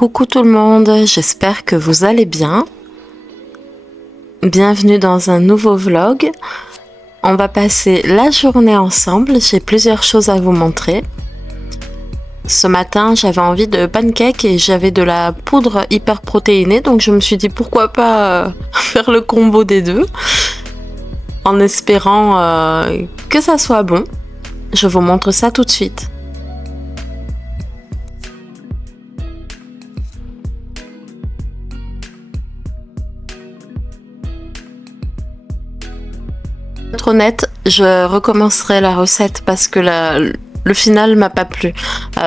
Coucou tout le monde, j'espère que vous allez bien. Bienvenue dans un nouveau vlog. On va passer la journée ensemble, j'ai plusieurs choses à vous montrer. Ce matin, j'avais envie de pancakes et j'avais de la poudre hyper protéinée, donc je me suis dit pourquoi pas faire le combo des deux, en espérant que ça soit bon. Je vous montre ça tout de suite. Pour être honnête, je recommencerai la recette parce que le final m'a pas plu.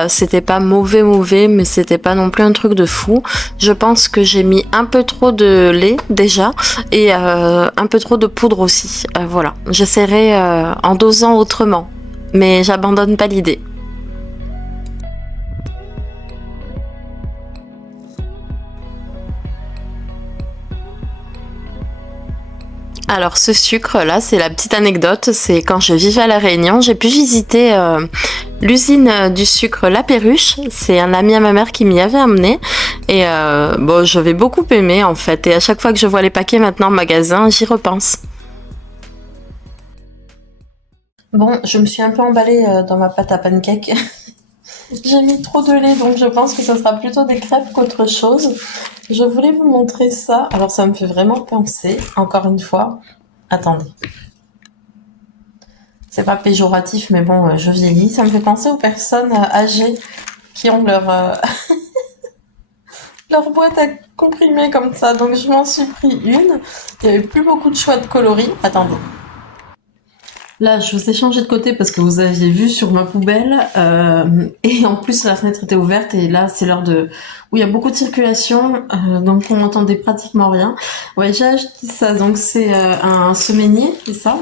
C'était pas mauvais, mais c'était pas non plus un truc de fou. Je pense que j'ai mis un peu trop de lait déjà et un peu trop de poudre aussi. Voilà, j'essaierai en dosant autrement, mais j'abandonne pas l'idée. Alors ce sucre là, c'est la petite anecdote, c'est quand je vivais à La Réunion, j'ai pu visiter l'usine du sucre La Perruche. C'est un ami à ma mère qui m'y avait amené et bon, j'avais beaucoup aimé en fait, et à chaque fois que je vois les paquets maintenant en magasin, j'y repense. Bon, je me suis un peu emballée dans ma pâte à pancake. J'ai mis trop de lait, donc je pense que ça sera plutôt des crêpes qu'autre chose. Je voulais vous montrer ça. Alors ça me fait vraiment penser, encore une fois. Attendez. C'est pas péjoratif, mais bon, je vieillis. Ça me fait penser aux personnes âgées qui ont leur boîte à comprimés comme ça. Donc je m'en suis pris une. Il n'y avait plus beaucoup de choix de coloris. Attendez. Là, je vous ai changé de côté parce que vous aviez vu sur ma poubelle et en plus la fenêtre était ouverte et là c'est l'heure où il y a beaucoup de circulation, donc on n'entendait pratiquement rien. Ouais, j'ai acheté ça, donc c'est un semainier, c'est ça.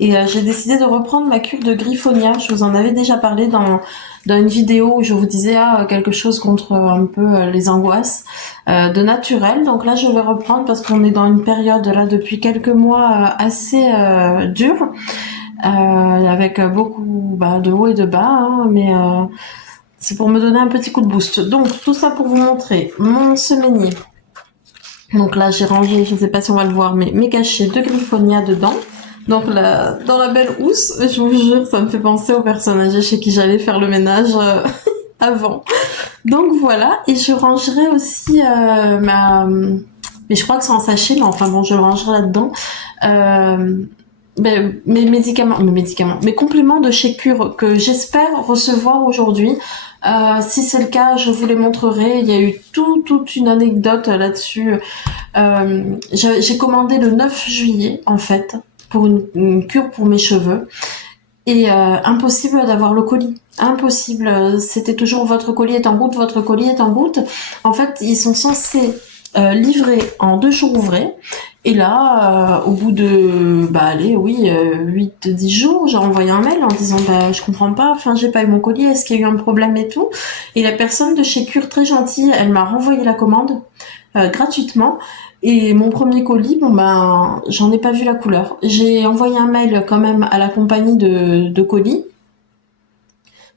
Et j'ai décidé de reprendre ma cure de Griffonia. Je vous en avais déjà parlé dans une vidéo où je vous disais quelque chose contre un peu les angoisses de naturel. Donc là, je vais reprendre parce qu'on est dans une période là depuis quelques mois assez dure, avec beaucoup de hauts et de bas, hein, mais c'est pour me donner un petit coup de boost. Donc tout ça pour vous montrer mon semainier. Donc là, j'ai rangé, je ne sais pas si on va le voir, mais mes cachets de Griffonia dedans. Donc là, dans la belle housse, je vous jure, ça me fait penser aux personnes âgées chez qui j'allais faire le ménage avant. Donc voilà, et je rangerai aussi mais je crois que c'est en sachet, mais enfin bon, je le rangerai là-dedans. Mes compléments de chez Cure que j'espère recevoir aujourd'hui. Si c'est le cas, je vous les montrerai. Il y a eu toute une anecdote là-dessus. J'ai commandé le 9 juillet, en fait, pour une cure pour mes cheveux. Et impossible d'avoir le colis. Impossible. C'était toujours votre colis est en route, votre colis est en route. En fait, ils sont censés livrer en 2 jours ouvrés. Et là, au bout de, 8-10 jours, j'ai envoyé un mail en disant, je comprends pas, enfin, j'ai pas eu mon colis, est-ce qu'il y a eu un problème et tout? Et la personne de chez Cure, très gentille, elle m'a renvoyé la commande, gratuitement. Et mon premier colis, j'en ai pas vu la couleur. J'ai envoyé un mail quand même à la compagnie de colis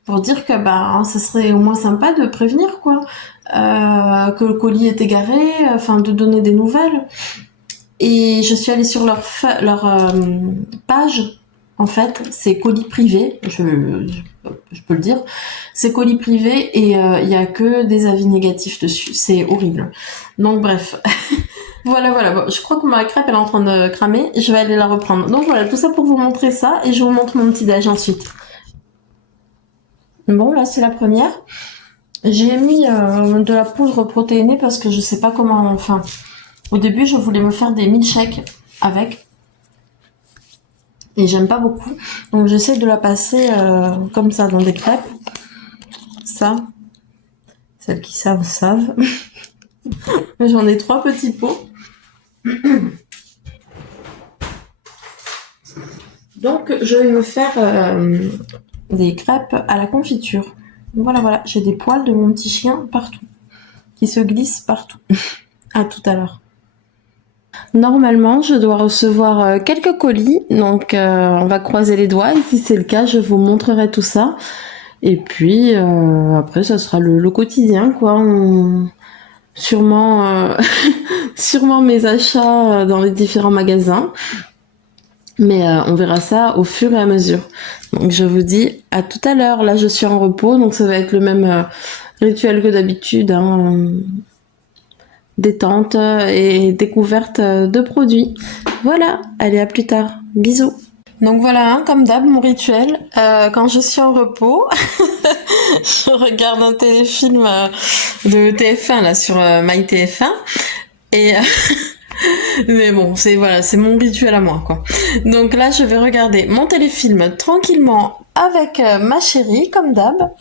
pour dire que ça serait au moins sympa de prévenir quoi, que le colis est égaré, enfin de donner des nouvelles. Et je suis allée sur leur page. En fait, c'est colis privé, je peux le dire. C'est colis privé et il y a que des avis négatifs dessus. C'est horrible. Donc bref. Voilà. Bon, je crois que ma crêpe elle est en train de cramer. Je vais aller la reprendre. Donc voilà, tout ça pour vous montrer ça et je vous montre mon petit déj ensuite. Bon, là c'est la première. J'ai mis de la poudre protéinée parce que je sais pas comment. Enfin, au début je voulais me faire des milkshakes avec. Et j'aime pas beaucoup. Donc j'essaie de la passer comme ça dans des crêpes. Ça. Celles qui savent. J'en ai 3 petits pots. Donc je vais me faire des crêpes à la confiture. Voilà. J'ai des poils de mon petit chien partout. Qui se glissent partout. À tout à l'heure. Normalement, je dois recevoir quelques colis, donc on va croiser les doigts et si c'est le cas, je vous montrerai tout ça. Et puis après, ça sera le quotidien, quoi. Sûrement, sûrement mes achats dans les différents magasins. Mais on verra ça au fur et à mesure. Donc je vous dis à tout à l'heure. Là, je suis en repos, donc ça va être le même rituel que d'habitude. Hein. Détente et découverte de produits. Voilà, allez à plus tard. Bisous. Donc voilà, hein, comme d'hab, mon rituel. Quand je suis en repos, je regarde un téléfilm de TF1 là sur MyTF1 et mais bon, c'est voilà, c'est mon rituel à moi quoi. Donc là, je vais regarder mon téléfilm tranquillement avec ma chérie, comme d'hab.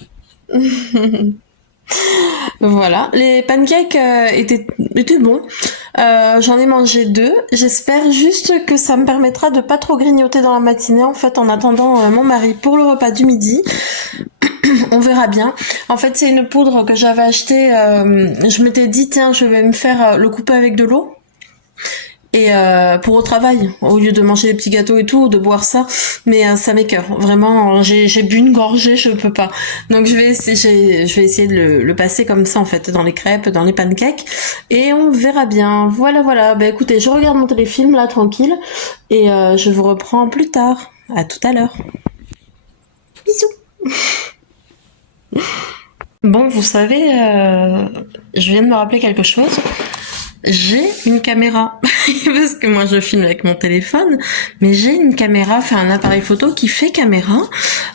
Voilà, les pancakes étaient bons. J'en ai mangé 2. J'espère juste que ça me permettra de pas trop grignoter dans la matinée en fait en attendant mon mari pour le repas du midi. On verra bien. En fait, c'est une poudre que j'avais achetée. Je m'étais dit tiens, je vais me faire le couper avec de l'eau. Et pour au travail, au lieu de manger des petits gâteaux et tout, de boire ça, mais ça m'écœure. Vraiment, j'ai bu une gorgée, je peux pas. Donc je vais essayer de le passer comme ça en fait, dans les crêpes, dans les pancakes, et on verra bien. Voilà, voilà. Bah écoutez, je regarde mon téléfilm là tranquille, et je vous reprends plus tard. À tout à l'heure. Bisous. Bon, vous savez, je viens de me rappeler quelque chose. J'ai une caméra, parce que moi je filme avec mon téléphone, mais j'ai une caméra, enfin un appareil photo qui fait caméra.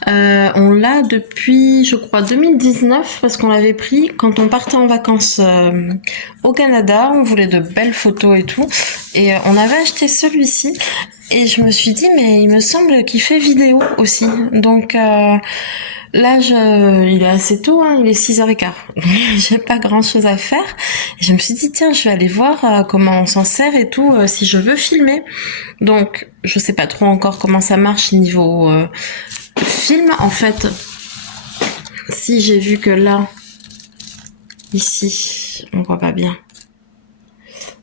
On l'a depuis, je crois, 2019, parce qu'on l'avait pris quand on partait en vacances au Canada. On voulait de belles photos et tout, et on avait acheté celui-ci. Et je me suis dit, mais il me semble qu'il fait vidéo aussi. Donc là, il est assez tôt, hein, il est 6h15. J'ai pas grand chose à faire. Et je me suis dit, tiens, je vais aller voir comment on s'en sert et tout, si je veux filmer. Donc, je sais pas trop encore comment ça marche niveau film. En fait, si j'ai vu que là, ici, on voit pas bien.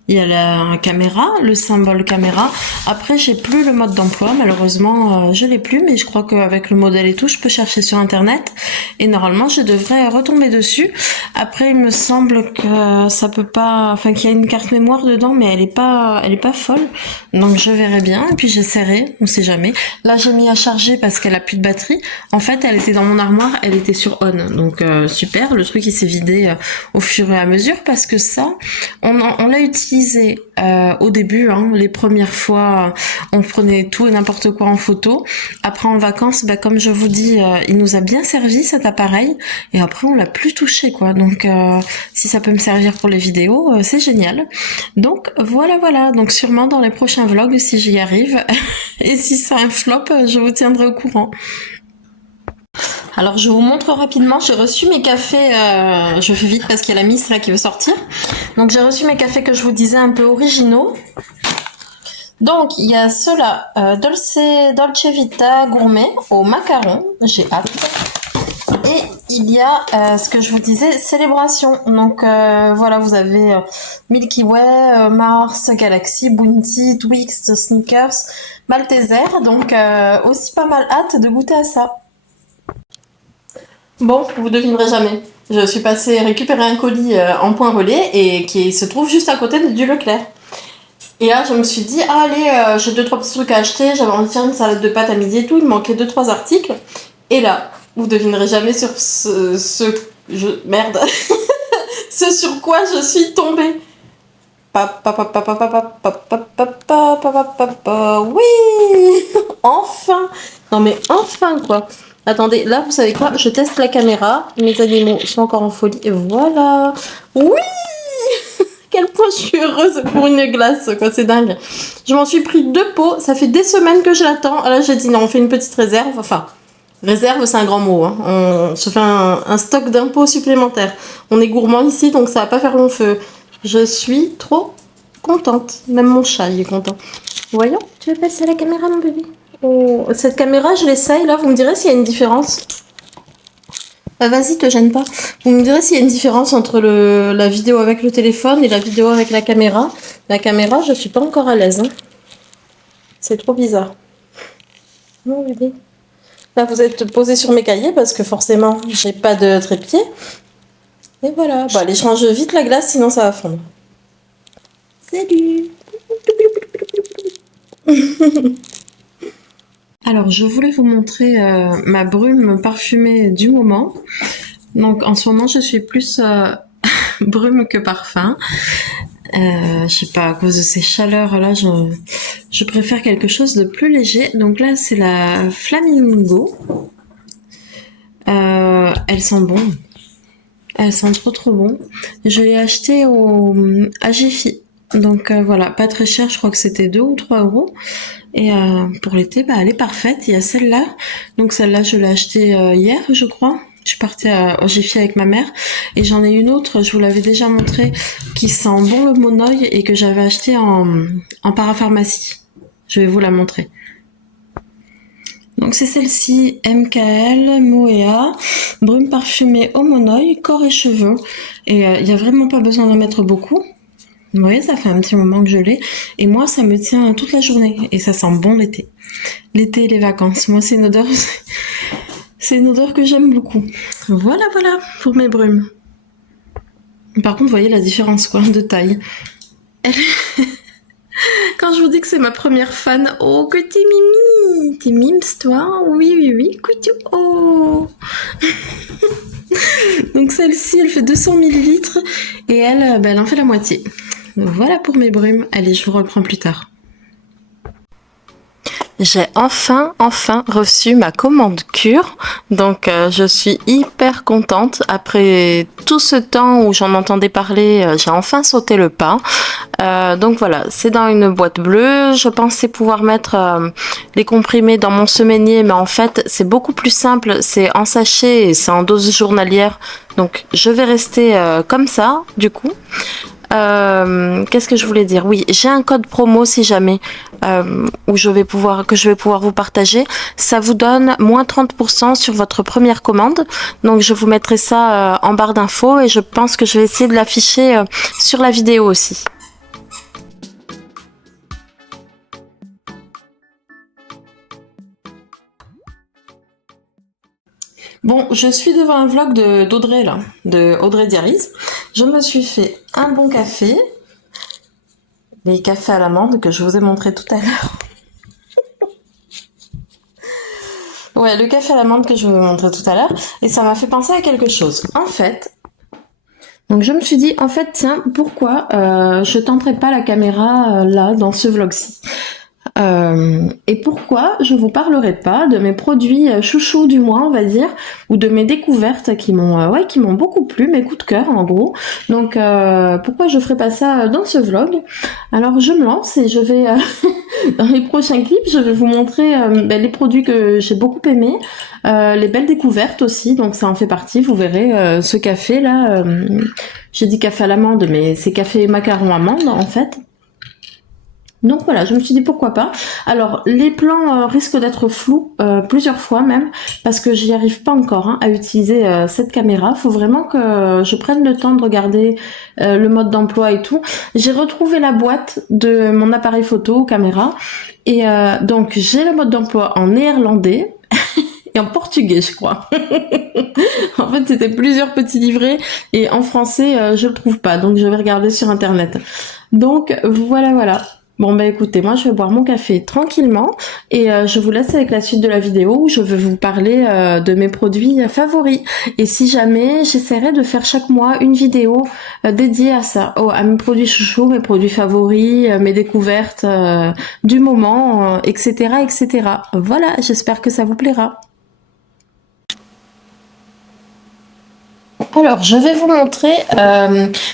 Il y a la caméra, le symbole caméra. Après, j'ai plus le mode d'emploi. Malheureusement, je l'ai plus, mais je crois qu'avec le modèle et tout, je peux chercher sur Internet. Et normalement, je devrais retomber dessus. Après, il me semble que ça peut pas, enfin, qu'il y a une carte mémoire dedans, mais elle est pas folle. Donc, je verrai bien. Et puis, j'essaierai. On sait jamais. Là, j'ai mis à charger parce qu'elle a plus de batterie. En fait, elle était dans mon armoire. Elle était sur on. Donc, super. Le truc, il s'est vidé au fur et à mesure parce que ça, on l'a utilisé au début, hein, les premières fois, on prenait tout et n'importe quoi en photo. Après en vacances, bah, comme je vous dis, il nous a bien servi cet appareil. Et après, on l'a plus touché, quoi. Donc, si ça peut me servir pour les vidéos, c'est génial. Donc voilà, voilà. Donc sûrement dans les prochains vlogs, si j'y arrive, et si c'est un flop, je vous tiendrai au courant. Alors je vous montre rapidement, j'ai reçu mes cafés, je fais vite parce qu'il y a la Miss là qui veut sortir. Donc j'ai reçu mes cafés que je vous disais un peu originaux. Donc il y a ceux-là, Dolce Vita gourmet au macaron, j'ai hâte. Et il y a ce que je vous disais, célébration. Donc voilà, vous avez Milky Way, Mars, Galaxy, Bounty, Twix, Snickers, Malteser. Donc aussi pas mal hâte de goûter à ça. Bon, vous devinerez jamais. Je suis passée récupérer un colis en point relais et qui se trouve juste à côté du Leclerc. Et là, je me suis dit, ah, allez, j'ai 2-3 petits trucs à acheter. J'avais envie de faire une salade de pâtes à midi et tout. Il me manquait 2-3 articles. Et là, vous devinerez jamais sur merde. Ce sur quoi je suis tombée. Oui. Enfin. Non mais enfin quoi. Attendez, là, vous savez quoi? Je teste la caméra. Mes animaux sont encore en folie. Et voilà. Oui. Quel point je suis heureuse pour une glace, quoi. C'est dingue. Je m'en suis pris 2 pots. Ça fait des semaines que je l'attends. Là, j'ai dit non, on fait une petite réserve. Enfin, réserve, c'est un grand mot. Hein. On se fait un stock d'impôts supplémentaire. On est gourmand ici, donc ça va pas faire long feu. Je suis trop contente. Même mon chat, il est content. Voyons, tu veux passer à la caméra, mon bébé? Oh, cette caméra, je l'essaye, là, vous me direz s'il y a une différence. Vas-y, te gêne pas. Vous me direz s'il y a une différence entre la vidéo avec le téléphone et la vidéo avec la caméra. La caméra, je suis pas encore à l'aise. Hein. C'est trop bizarre. Non, bébé. Là, vous êtes posé sur mes cahiers parce que forcément, j'ai pas de trépied. Et voilà. Bon, allez, je range vite la glace, sinon ça va fondre. Salut. Alors, je voulais vous montrer ma brume parfumée du moment. Donc, en ce moment, je suis plus brume que parfum. Je sais pas, à cause de ces chaleurs là, je préfère quelque chose de plus léger. Donc là, c'est la Flamingo. Elle sent bon. Elle sent trop bon. Je l'ai acheté à Jiffy. Donc voilà, pas très cher, je crois que c'était 2 ou 3 euros. Et pour l'été, bah, elle est parfaite. Il y a celle-là. Donc celle-là, je l'ai achetée hier, je crois. Je suis partie au Jiffy avec ma mère. Et j'en ai une autre, je vous l'avais déjà montré, qui sent bon le monoeil et que j'avais acheté en parapharmacie. Je vais vous la montrer. Donc c'est celle-ci, MKL, Moea, brume parfumée au monoeil, corps et cheveux. Et il n'y a vraiment pas besoin d'en mettre beaucoup. Vous voyez, ça fait un petit moment que je l'ai. Et moi, ça me tient toute la journée. Et ça sent bon l'été. L'été et les vacances. Moi, c'est une odeur que j'aime beaucoup. Voilà, voilà, pour mes brumes. Par contre, vous voyez la différence, quoi, de taille. Quand je vous dis que c'est ma première fan, oh, que t'es mimi! T'es mimes, toi? Oui, coucou! Oh! Donc celle-ci, elle fait 200 ml et elle en fait la moitié. Voilà pour mes brumes. Allez, je vous reprends plus tard. J'ai enfin reçu ma commande cure, donc je suis hyper contente. Après tout ce temps où j'en entendais parler, j'ai enfin sauté le pas. Donc voilà, c'est dans une boîte bleue. Je pensais pouvoir mettre les comprimés dans mon semainier, mais en fait c'est beaucoup plus simple. C'est en sachet et c'est en dose journalière, donc je vais rester comme ça du coup. Qu'est-ce que je voulais dire? Oui, j'ai un code promo si jamais que je vais pouvoir vous partager. Ça vous donne moins 30% sur votre première commande. Donc je vous mettrai ça en barre d'infos et je pense que je vais essayer de l'afficher sur la vidéo aussi. Bon, je suis devant un vlog d'Audrey là, de Audrey Diaries. Je me suis fait un bon café. Les cafés à l'amande que je vous ai montré tout à l'heure. Ouais, le café à l'amande que je vous ai montré tout à l'heure. Et ça m'a fait penser à quelque chose. En fait, donc je me suis dit, en fait, tiens, pourquoi je tenterais pas la caméra là, dans ce vlog-ci. Et pourquoi je vous parlerai pas de mes produits chouchous du mois, on va dire, ou de mes découvertes qui m'ont beaucoup plu, mes coups de cœur en gros. Donc pourquoi je ferai pas ça dans ce vlog? Alors je me lance et je vais dans les prochains clips, je vais vous montrer les produits que j'ai beaucoup aimés, les belles découvertes aussi, donc ça en fait partie. Vous verrez ce café là, j'ai dit café à l'amande, mais c'est café macaron amande en fait. Donc voilà, je me suis dit pourquoi pas. Alors les plans risquent d'être flous plusieurs fois même parce que j'y arrive pas encore à utiliser cette caméra. Faut vraiment que je prenne le temps de regarder le mode d'emploi et tout. J'ai retrouvé la boîte de mon appareil photo caméra et donc j'ai le mode d'emploi en néerlandais et en portugais je crois. En fait c'était plusieurs petits livrets et en français je le trouve pas, donc je vais regarder sur internet. Donc voilà. Bon bah écoutez, moi je vais boire mon café tranquillement et je vous laisse avec la suite de la vidéo où je vais vous parler de mes produits favoris. Et si jamais, j'essaierai de faire chaque mois une vidéo dédiée à ça, à mes produits chouchous, mes produits favoris, mes découvertes du moment, etc. Voilà, j'espère que ça vous plaira. Alors, je vais vous montrer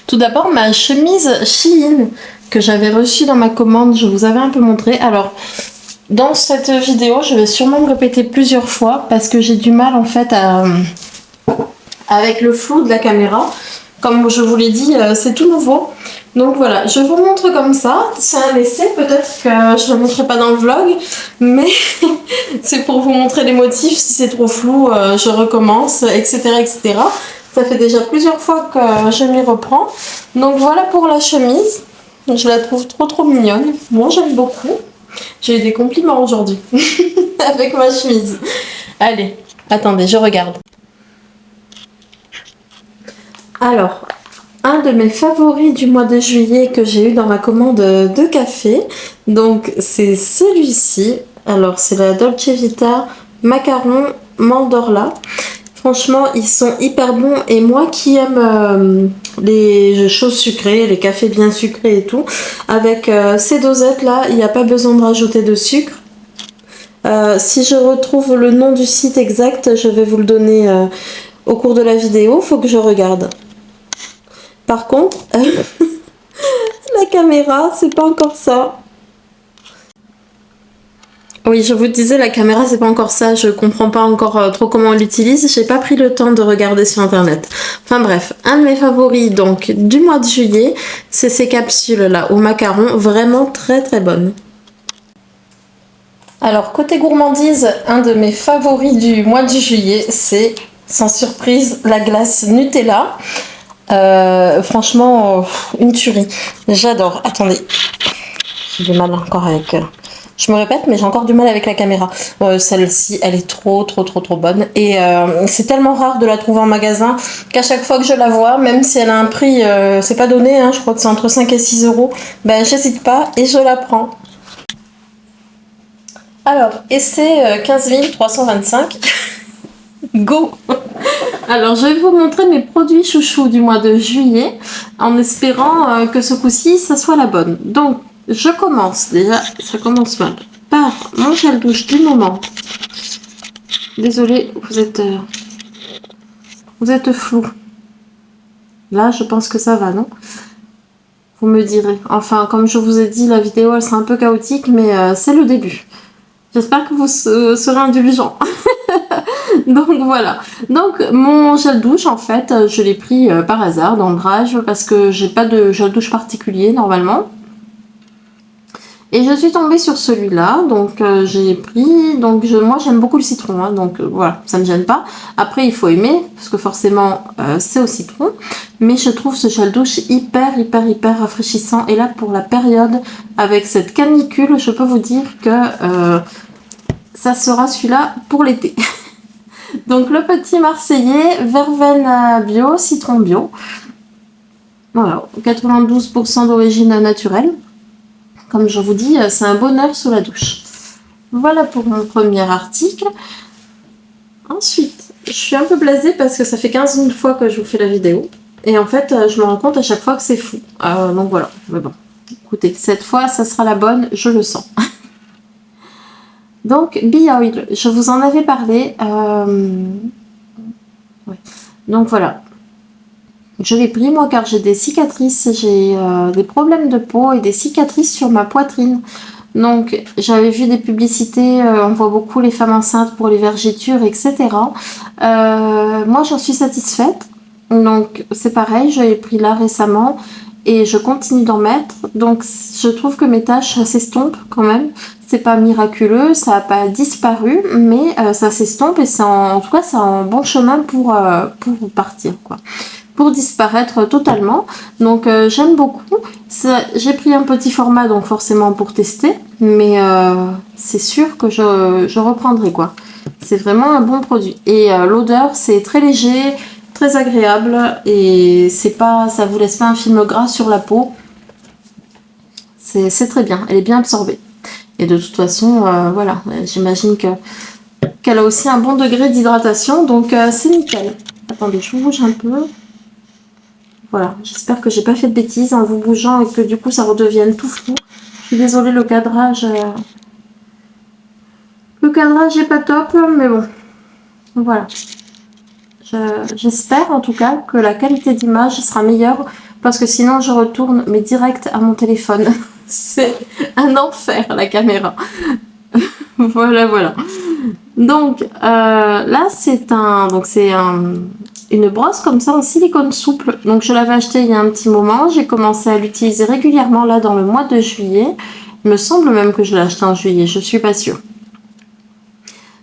tout d'abord ma chemise Shein que j'avais reçue dans ma commande. Je vous avais un peu montré. Alors, dans cette vidéo, je vais sûrement me répéter plusieurs fois parce que j'ai du mal en fait avec le flou de la caméra. Comme je vous l'ai dit, c'est tout nouveau. Donc voilà, je vous montre comme ça. C'est un essai, peut-être que je ne le montrerai pas dans le vlog, mais c'est pour vous montrer les motifs. Si c'est trop flou, je recommence, etc. Ça fait déjà plusieurs fois que je m'y reprends. Donc voilà pour la chemise. Je la trouve trop mignonne. Moi j'aime beaucoup. J'ai eu des compliments aujourd'hui avec ma chemise. Allez, attendez, je regarde. Alors, un de mes favoris du mois de juillet que j'ai eu dans ma commande de café, donc c'est celui-ci. Alors, c'est la Dolce Vita Macaron Mandorla. Franchement, ils sont hyper bons et moi qui aime les choses sucrées, les cafés bien sucrés et tout, avec ces dosettes là, il n'y a pas besoin de rajouter de sucre. Si je retrouve le nom du site exact, je vais vous le donner au cours de la vidéo, faut que je regarde. Par contre, la caméra, c'est pas encore ça. Oui, je vous disais, la caméra, c'est pas encore ça. Je comprends pas encore trop comment on l'utilise. J'ai pas pris le temps de regarder sur internet. Enfin bref, un de mes favoris donc du mois de juillet, c'est ces capsules là au macaron, vraiment très très bonnes. Alors côté gourmandise, un de mes favoris du mois de juillet, c'est sans surprise la glace Nutella. Franchement, une tuerie. J'adore. Attendez, j'ai du mal encore avec. Je me répète, mais j'ai encore du mal avec la caméra. Celle-ci, elle est trop bonne. Et c'est tellement rare de la trouver en magasin qu'à chaque fois que je la vois, même si elle a un prix, c'est pas donné, hein, je crois que c'est entre 5 et 6 euros, ben j'hésite pas et je la prends. Alors, essai 15 325. Go! Alors, je vais vous montrer mes produits chouchous du mois de juillet en espérant que ce coup-ci, ça soit la bonne. Donc, je commence, déjà, ça commence mal, par mon gel douche du moment. Désolée, vous êtes flou. Là, je pense que ça va, non? Vous me direz. Enfin, comme je vous ai dit, la vidéo, elle sera un peu chaotique, mais c'est le début. J'espère que vous serez indulgents. Donc voilà. Donc mon gel douche, en fait, je l'ai pris par hasard dans le Brage parce que j'ai pas de gel douche particulier normalement. Et je suis tombée sur celui-là, donc j'ai pris. Donc moi j'aime beaucoup le citron, hein, donc voilà, ça me gêne pas. Après il faut aimer parce que forcément c'est au citron. Mais je trouve ce gel douche hyper rafraîchissant. Et là pour la période avec cette canicule, je peux vous dire que ça sera celui-là pour l'été. Donc le petit Marseillais, verveine bio, citron bio. Voilà, 92% d'origine naturelle. Comme je vous dis, c'est un bonheur sous la douche. Voilà pour mon premier article. Ensuite, je suis un peu blasée parce que ça fait 15 000 fois que je vous fais la vidéo. Et en fait, je me rends compte à chaque fois que c'est fou. Donc voilà, mais bon. Écoutez, cette fois, ça sera la bonne, je le sens. Donc, Bee Oil, je vous en avais parlé. Ouais. Donc voilà. Je l'ai pris moi car j'ai des cicatrices, j'ai des problèmes de peau et des cicatrices sur ma poitrine. Donc j'avais vu des publicités, on voit beaucoup les femmes enceintes pour les vergetures, etc. Moi j'en suis satisfaite. Donc c'est pareil, je l'ai pris là récemment et je continue d'en mettre. Donc je trouve que mes taches s'estompent quand même. C'est pas miraculeux, ça n'a pas disparu, mais ça s'estompe et c'est en tout cas c'est en bon chemin pour partir quoi. Pour disparaître totalement. Donc j'aime beaucoup. J'ai pris un petit format donc forcément pour tester, mais c'est sûr que je reprendrai quoi. C'est vraiment un bon produit. Et l'odeur c'est très léger, très agréable et c'est pas, ça vous laisse pas un film gras sur la peau. C'est très bien, elle est bien absorbée. Et de toute façon, voilà, j'imagine qu'elle a aussi un bon degré d'hydratation, donc c'est nickel. Attendez, je vous bouge un peu. Voilà, j'espère que j'ai pas fait de bêtises en vous bougeant et que du coup ça redevienne tout flou. Je suis désolée, le cadrage est pas top, mais bon, voilà. J'espère en tout cas que la qualité d'image sera meilleure parce que sinon je retourne mais direct à mon téléphone. C'est un enfer la caméra. Voilà. Donc là c'est une brosse comme ça en silicone souple. Donc je l'avais acheté il y a un petit moment. J'ai commencé à l'utiliser régulièrement là dans le mois de juillet. Il me semble même que je l'ai acheté en juillet, je suis pas sûre.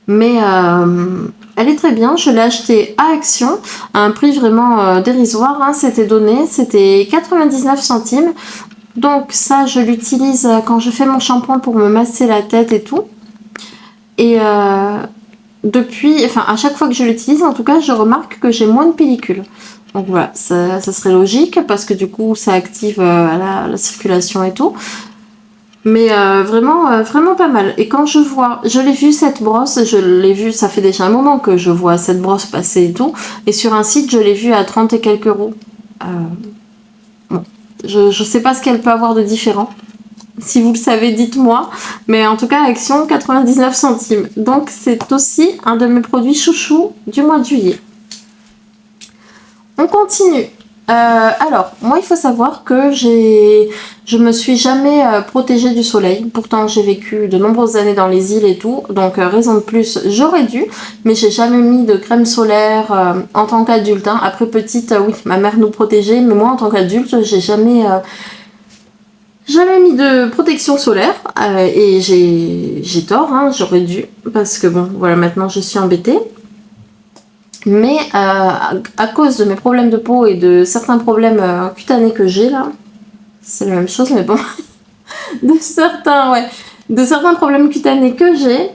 Mais elle est très bien. Je l'ai acheté à Action à un prix vraiment dérisoire. Hein. C'était donné, c'était 99 centimes. Donc ça je l'utilise quand je fais mon shampoing pour me masser la tête et tout. Et depuis, enfin à chaque fois que je l'utilise, en tout cas, je remarque que j'ai moins de pellicule. Donc voilà, ça serait logique parce que du coup, ça active la circulation et tout. Mais vraiment pas mal. Et quand je vois, je l'ai vu cette brosse, je l'ai vue, ça fait déjà un moment que je vois cette brosse passer et tout. Et sur un site, je l'ai vue à 30 et quelques euros. Bon, je sais pas ce qu'elle peut avoir de différent. Si vous le savez, dites-moi. Mais en tout cas, Action, 99 centimes. Donc, c'est aussi un de mes produits chouchous du mois de juillet. On continue. Alors, moi, il faut savoir que je me suis jamais protégée du soleil. Pourtant, j'ai vécu de nombreuses années dans les îles et tout. Donc, raison de plus, j'aurais dû. Mais j'ai jamais mis de crème solaire en tant qu'adulte. Hein. Après, petite, oui, ma mère nous protégeait. Mais moi, en tant qu'adulte, j'ai jamais mis de protection solaire. Et j'ai tort, hein, j'aurais dû. Parce que bon, voilà, maintenant, je suis embêtée. Mais à cause de mes problèmes de peau et de certains problèmes cutanés que j'ai là, c'est la même chose, mais bon, de certains problèmes cutanés que j'ai,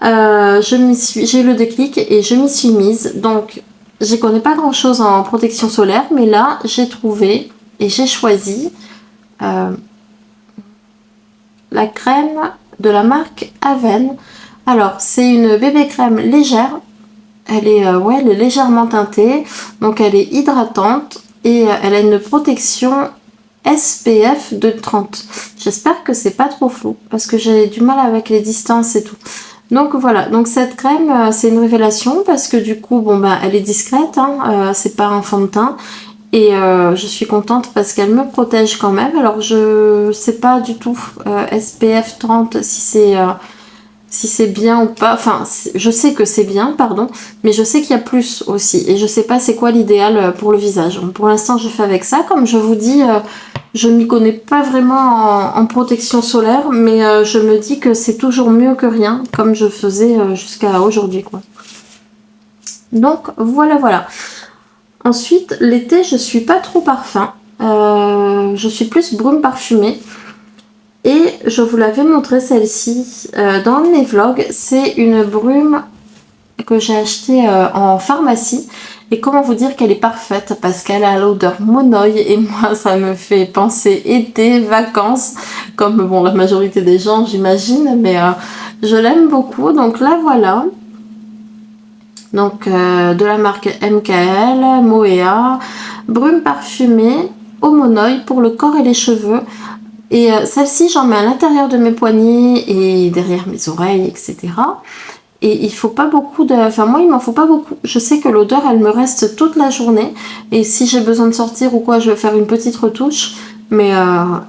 j'ai eu le déclic et je m'y suis mise. Donc, je connais pas grand chose en protection solaire, mais là, j'ai trouvé et j'ai choisi la crème de la marque Aven. Alors, c'est une bébé crème légère. Elle est légèrement teintée, donc elle est hydratante et elle a une protection SPF de 30. J'espère que c'est pas trop flou parce que j'ai du mal avec les distances et tout. Donc voilà, donc cette crème c'est une révélation parce que du coup elle est discrète, hein, c'est pas un fond de teint et je suis contente parce qu'elle me protège quand même. Alors je sais pas du tout SPF 30 si c'est bien ou pas, enfin je sais que c'est bien, pardon, mais je sais qu'il y a plus aussi, et je sais pas c'est quoi l'idéal pour le visage. Pour l'instant je fais avec ça, comme je vous dis, je m'y connais pas vraiment en protection solaire, mais je me dis que c'est toujours mieux que rien, comme je faisais jusqu'à aujourd'hui, quoi. Donc voilà. Ensuite, l'été je suis pas trop parfum, je suis plus brume parfumée. Et je vous l'avais montré celle-ci dans mes vlogs. C'est une brume que j'ai achetée en pharmacie. Et comment vous dire qu'elle est parfaite parce qu'elle a l'odeur monoï et moi ça me fait penser été, vacances, comme bon la majorité des gens j'imagine, mais je l'aime beaucoup. Donc là voilà. Donc de la marque MKL, Moea, brume parfumée au monoï pour le corps et les cheveux. Et celle-ci, j'en mets à l'intérieur de mes poignets et derrière mes oreilles, etc. Et il faut pas beaucoup de... Enfin, moi, il m'en faut pas beaucoup. Je sais que l'odeur, elle me reste toute la journée. Et si j'ai besoin de sortir ou quoi, je vais faire une petite retouche. Mais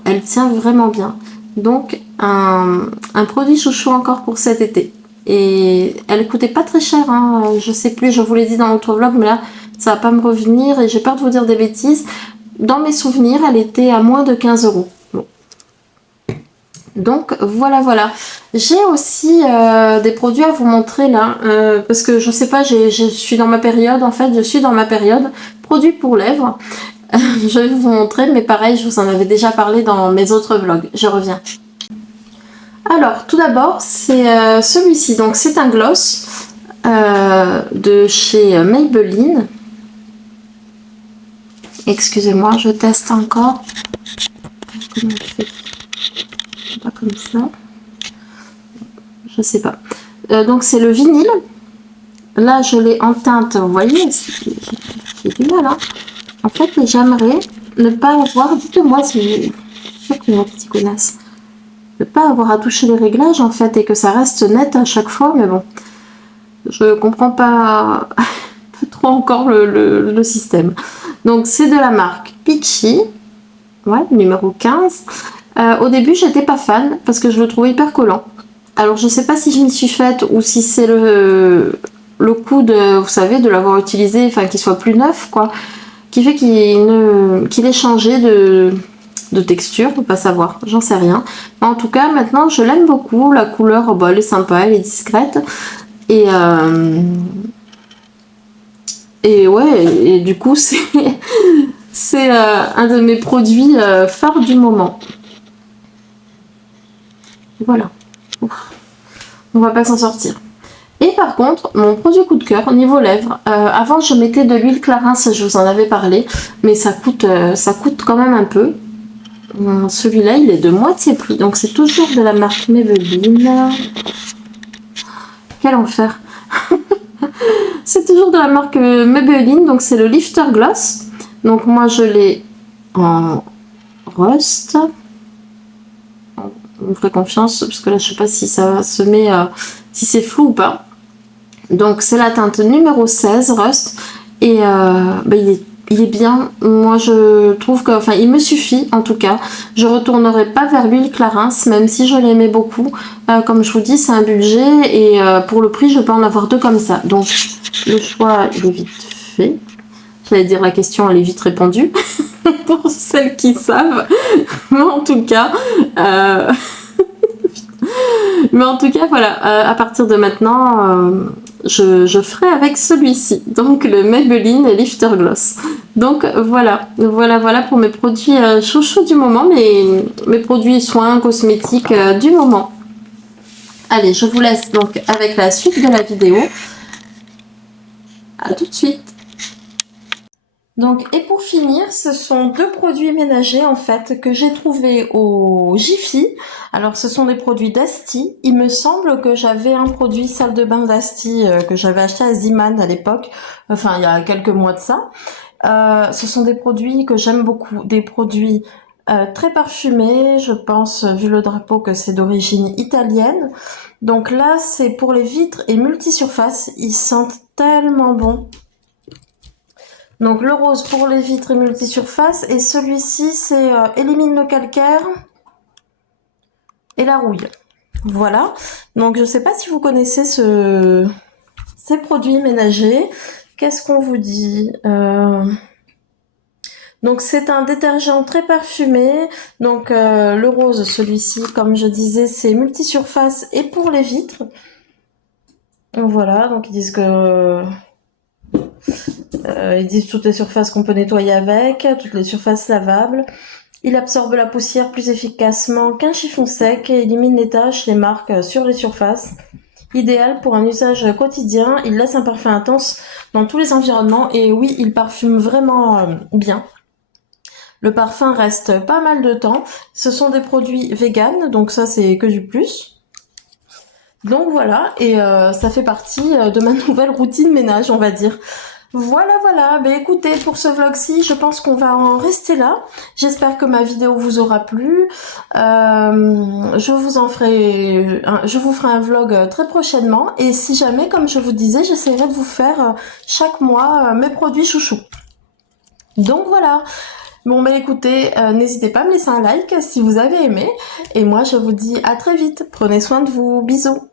elle tient vraiment bien. Donc, un produit chouchou encore pour cet été. Et elle coûtait pas très cher, hein. Je sais plus, je vous l'ai dit dans l'autre vlog, mais là, ça va pas me revenir et j'ai peur de vous dire des bêtises. Dans mes souvenirs, elle était à moins de 15 euros. Donc voilà. J'ai aussi des produits à vous montrer là, parce que je sais pas, je suis dans ma période, en fait, je suis dans ma période produits pour lèvres. Je vais vous montrer, mais pareil, je vous en avais déjà parlé dans mes autres vlogs. Je reviens. Alors, tout d'abord, c'est celui-ci. Donc, c'est un gloss de chez Maybelline. Excusez-moi, je teste encore. Comment je fais ? Pas comme ça. Je sais pas. Donc c'est le vinyle. Là je l'ai en teinte, vous voyez, j'ai du mal. Hein. En fait, j'aimerais ne pas avoir, dites-moi si je suis sûre que petit connasse, ne pas avoir à toucher les réglages en fait et que ça reste net à chaque fois, mais bon, je comprends pas trop encore le système. Donc c'est de la marque Peachy, ouais, numéro 15. Au début j'étais pas fan parce que je le trouvais hyper collant. Alors je sais pas si je m'y suis faite ou si c'est le coup de, vous savez, de l'avoir utilisé, enfin qu'il soit plus neuf quoi, qui fait qu'il ait changé de texture, faut pas savoir, j'en sais rien. Mais en tout cas maintenant je l'aime beaucoup, la couleur bah, elle est sympa, elle est discrète et ouais, et du coup c'est un de mes produits phares du moment. Voilà. Ouf. On va pas s'en sortir. Et par contre, mon produit coup de cœur au niveau lèvres, avant je mettais de l'huile Clarins, je vous en avais parlé, mais ça coûte quand même un peu. Celui-là, il est de moitié prix, donc c'est toujours de la marque Maybelline. Quel enfer! C'est toujours de la marque Maybelline, donc c'est le Lifter Gloss. Donc moi je l'ai en rust. On me ferait confiance parce que là je sais pas si ça se met, si c'est flou ou pas. Donc c'est la teinte numéro 16 rust et il est bien. Moi je trouve que, enfin il me suffit en tout cas. Je retournerai pas vers l'huile Clarins même si je l'aimais beaucoup. Comme je vous dis, c'est un budget et pour le prix je peux en avoir deux comme ça. Donc le choix il est vite fait. J'allais dire la question elle est vite répondue pour celles qui savent. Mais en tout cas, voilà, à partir de maintenant, je ferai avec celui-ci, donc le Maybelline Lifter Gloss. Donc voilà pour mes produits chouchous du moment, mes produits soins cosmétiques du moment. Allez, je vous laisse donc avec la suite de la vidéo. À tout de suite. Donc, et pour finir, ce sont deux produits ménagers en fait que j'ai trouvés au Jiffy. Alors, ce sont des produits d'Asti. Il me semble que j'avais un produit salle de bain d'Asti que j'avais acheté à Ziman à l'époque, enfin il y a quelques mois de ça. Ce sont des produits que j'aime beaucoup, des produits très parfumés. Je pense, vu le drapeau, que c'est d'origine italienne. Donc là, c'est pour les vitres et multisurfaces. Ils sentent tellement bon. Donc le rose pour les vitres et multisurface, et celui-ci c'est élimine le calcaire et la rouille. Voilà, donc je sais pas si vous connaissez ces produits ménagers. Qu'est-ce qu'on vous dit Donc c'est un détergent très parfumé. Donc le rose, celui-ci, comme je disais, c'est multisurface et pour les vitres. Voilà, donc ils disent que... ils disent toutes les surfaces qu'on peut nettoyer avec, toutes les surfaces lavables. Il absorbe la poussière plus efficacement qu'un chiffon sec et élimine les taches, les marques sur les surfaces. Idéal pour un usage quotidien, il laisse un parfum intense dans tous les environnements et oui, il parfume vraiment bien. Le parfum reste pas mal de temps. Ce sont des produits vegan, donc ça c'est que du plus. Donc voilà, et ça fait partie de ma nouvelle routine ménage, on va dire. Voilà, ben écoutez, pour ce vlog-ci, je pense qu'on va en rester là. J'espère que ma vidéo vous aura plu. Je vous ferai un vlog très prochainement. Et si jamais, comme je vous disais, j'essaierai de vous faire chaque mois mes produits chouchous. Donc voilà. Bon ben écoutez, n'hésitez pas à me laisser un like si vous avez aimé. Et moi, je vous dis à très vite. Prenez soin de vous. Bisous.